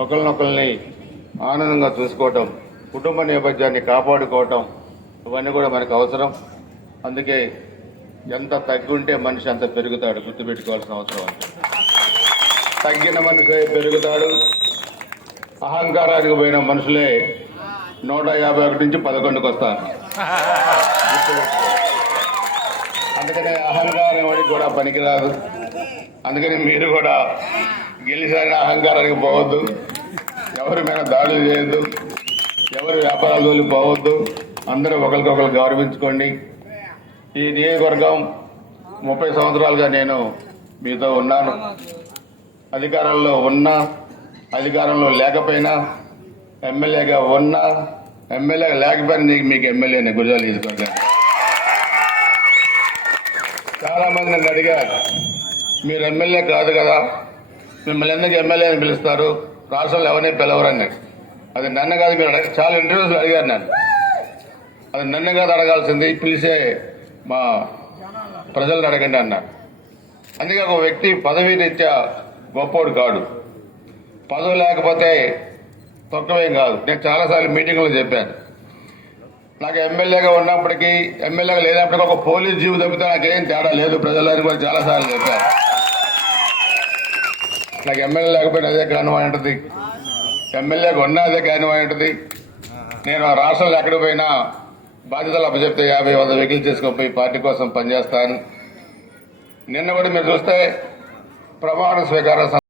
ఒకరినొకరిని ఆనందంగా చూసుకోవటం, కుటుంబ నేపథ్యాన్ని కాపాడుకోవటం ఇవన్నీ కూడా మనకు అవసరం. అందుకే ఎంత తగ్గుంటే మనిషి అంత పెరుగుతాడు, గుర్తుపెట్టుకోవాల్సిన అవసరం అంతే. తగ్గిన మనిషి పెరుగుతాడు. అహంకారానికి పోయిన మనుషులే 151 నుంచి 11కి వస్తారు. అందుకనే అహంకారం అని కూడా పనికిరాదు. అందుకని మీరు కూడా గెలిచిన అహంకారానికి పోవద్దు, ఎవరి మీద దాడులు చేయొద్దు, ఎవరి వ్యాపారాల జోలికి పోవద్దు. అందరూ ఒకరికొకరు గౌరవించుకోండి. ఈ నియోజకవర్గం 30 సంవత్సరాలుగా నేను మీతో ఉన్నాను. అధికారంలో ఉన్నా, అధికారంలో లేకపోయినా, ఎమ్మెల్యేగా ఉన్నా, ఎమ్మెల్యేగా లేకపోయినా మీకు ఎమ్మెల్యేనే గురజాల నియోజకవర్గం. చాలా మంది నన్ను అడిగారు, మీరు ఎమ్మెల్యే కాదు కదా, మిమ్మల్ని ఎందుకు ఎమ్మెల్యే అని పిలుస్తారు, రాష్ట్రంలో ఎవరిని పిలవరని. అది నన్ను కాదు, మీరు చాలా ఇంటర్వ్యూస్లో అడిగారు నన్ను. అది నన్ను కాదు అడగాల్సింది, పిలిచే మా ప్రజలను అడగండి అన్నారు. అందుకే ఒక వ్యక్తి పదవి రీత్యా గొప్పోడు కాడు, పదవి లేకపోతే తక్కువేం కాదు. నేను చాలాసార్లు మీటింగ్లో చెప్పాను, నాకు ఎమ్మెల్యేగా ఉన్నప్పటికీ ఎమ్మెల్యేగా లేనప్పటికీ ఒక పోలీస్ జీవి తప్పితే నాకేం తేడా లేదు, ప్రజలని కూడా చాలాసార్లు చెప్పాను. నాకు ఎమ్మెల్యే లేకపోయినా అదే కారణమై ఉంటుంది, ఎమ్మెల్యేగా ఉన్నా అదే కారణమై ఉంటుంది. నేను రాష్ట్రంలో ఎక్కడికి పోయినా బాధ్యతలు అప్పచెప్తే 50-100 వెహికల్ చేసుకొని పోయి పార్టీ కోసం పనిచేస్తాను. నిన్న కూడా మీరు చూస్తే ప్రమాణ స్వీకారం